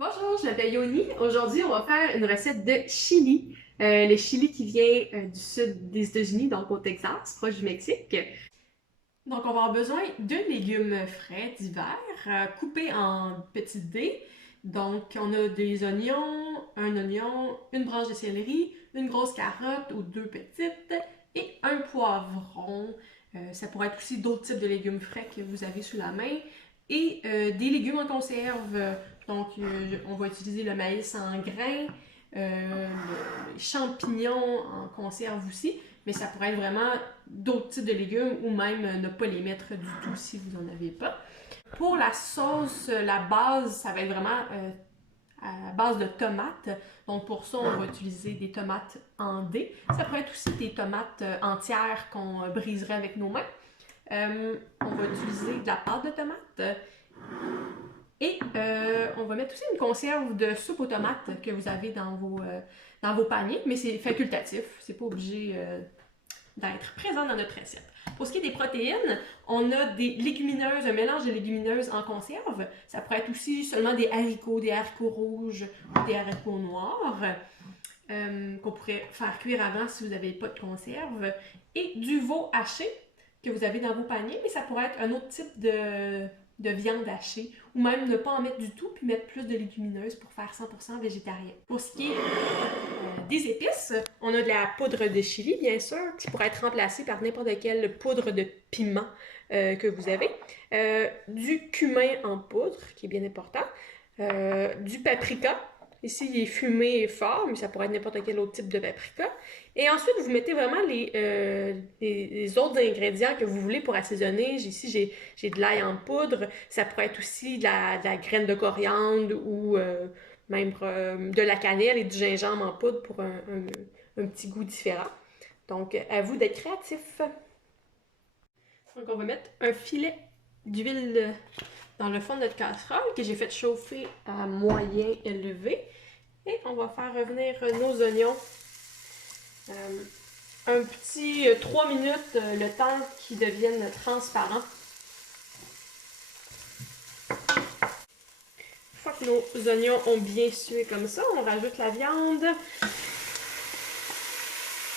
Bonjour, je m'appelle Yoni. Aujourd'hui, on va faire une recette de chili. Le chili qui vient du sud des États-Unis, donc au Texas, proche du Mexique. Donc, on va avoir besoin de légumes frais d'hiver, coupés en petits dés. Donc, on a des oignons, un oignon, une branche de céleri, une grosse carotte ou deux petites et un poivron. Ça pourrait être aussi d'autres types de légumes frais que vous avez sous la main. Et des légumes en conserve. Donc, on va utiliser le maïs en grains, les champignons en conserve aussi. Mais ça pourrait être vraiment d'autres types de légumes ou même ne pas les mettre du tout si vous n'en avez pas. Pour la sauce, la base, ça va être vraiment à base de tomates. Donc pour ça, on va utiliser des tomates en dés. Ça pourrait être aussi des tomates entières qu'on briserait avec nos mains. On va utiliser de la pâte de tomate. Et on va mettre aussi une conserve de soupe aux tomates que vous avez dans vos paniers, mais c'est facultatif. C'est pas obligé d'être présent dans notre recette. Pour ce qui est des protéines, on a des légumineuses, un mélange de légumineuses en conserve. Ça pourrait être aussi seulement des haricots rouges ou des haricots noirs qu'on pourrait faire cuire avant si vous n'avez pas de conserve. Et du veau haché que vous avez dans vos paniers, mais ça pourrait être un autre type de viande hachée, ou même ne pas en mettre du tout, puis mettre plus de légumineuses pour faire 100% végétarien. Pour ce qui est des épices, on a de la poudre de chili, bien sûr, qui pourrait être remplacée par n'importe quelle poudre de piment que vous avez. Du cumin en poudre, qui est bien important. Du paprika. Ici, il est fumé et fort, mais ça pourrait être n'importe quel autre type de paprika. Et ensuite, vous mettez vraiment les autres ingrédients que vous voulez pour assaisonner. Ici, j'ai de l'ail en poudre. Ça pourrait être aussi de la graine de coriandre ou même de la cannelle et du gingembre en poudre pour un petit goût différent. Donc, à vous d'être créatif. Donc, on va mettre un filet d'huile dans le fond de notre casserole que j'ai fait chauffer à moyen élevé. Et on va faire revenir nos oignons un petit 3 minutes, le temps qu'ils deviennent transparents. Une fois que nos oignons ont bien sué comme ça, on rajoute la viande.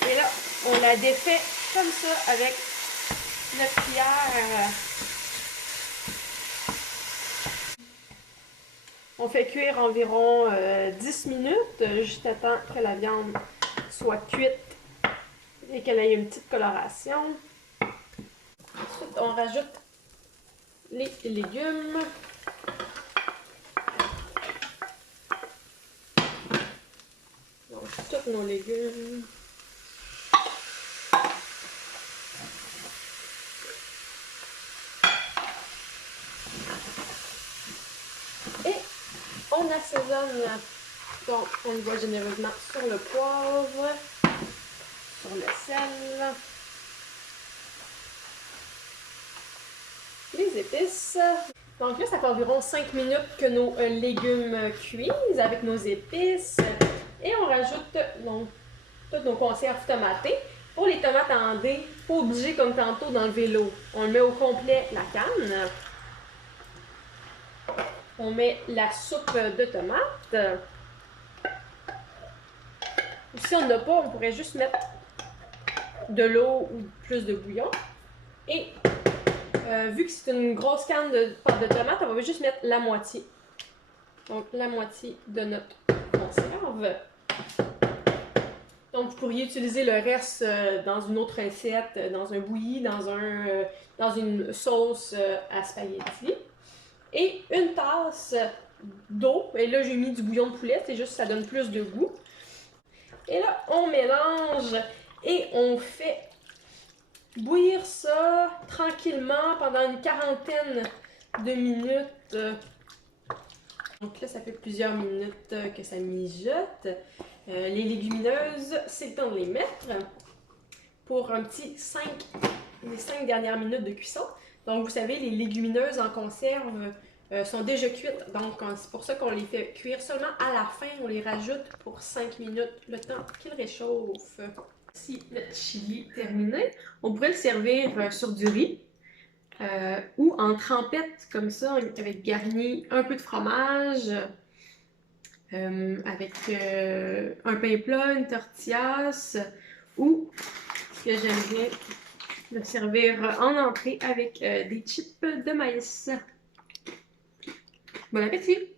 Et là, on la défait comme ça avec notre cuillère. On fait cuire environ 10 minutes, juste à temps que la viande soit cuite et qu'elle ait une petite coloration. Ensuite, on rajoute les légumes. Donc, tous nos légumes. Et on assaisonne. Donc, on y va généreusement sur le poivre, sur le sel, les épices. Donc là, ça fait environ 5 minutes que nos légumes cuisent avec nos épices. Et on rajoute donc toutes nos conserves tomatées. Pour les tomates en dés, pas obligé comme tantôt d'enlever l'eau. On met au complet la canne. On met la soupe de tomates. Ou si on n'a pas, on pourrait juste mettre de l'eau ou plus de bouillon. Et vu que c'est une grosse canne de pâte de tomate, on va juste mettre la moitié. Donc la moitié de notre conserve. Donc vous pourriez utiliser le reste dans une autre recette, dans un bouilli, dans une sauce à spaghetti. Et une tasse d'eau. Et là, j'ai mis du bouillon de poulet, c'est juste que ça donne plus de goût. Et là, on mélange et on fait bouillir ça tranquillement pendant une quarantaine de minutes. Donc là, ça fait plusieurs minutes que ça mijote. Les légumineuses, c'est le temps de les mettre pour un petit les 5 dernières minutes de cuisson. Donc, vous savez, les légumineuses en conserve sont déjà cuites. Donc, c'est pour ça qu'on les fait cuire seulement à la fin. On les rajoute pour 5 minutes, le temps qu'ils réchauffent. Si notre chili est terminé, on pourrait le servir sur du riz ou en trempette comme ça, avec garni un peu de fromage avec un pain plat, une tortillas, ou ce que j'aime bien le servir en entrée avec des chips de maïs. Bon appétit!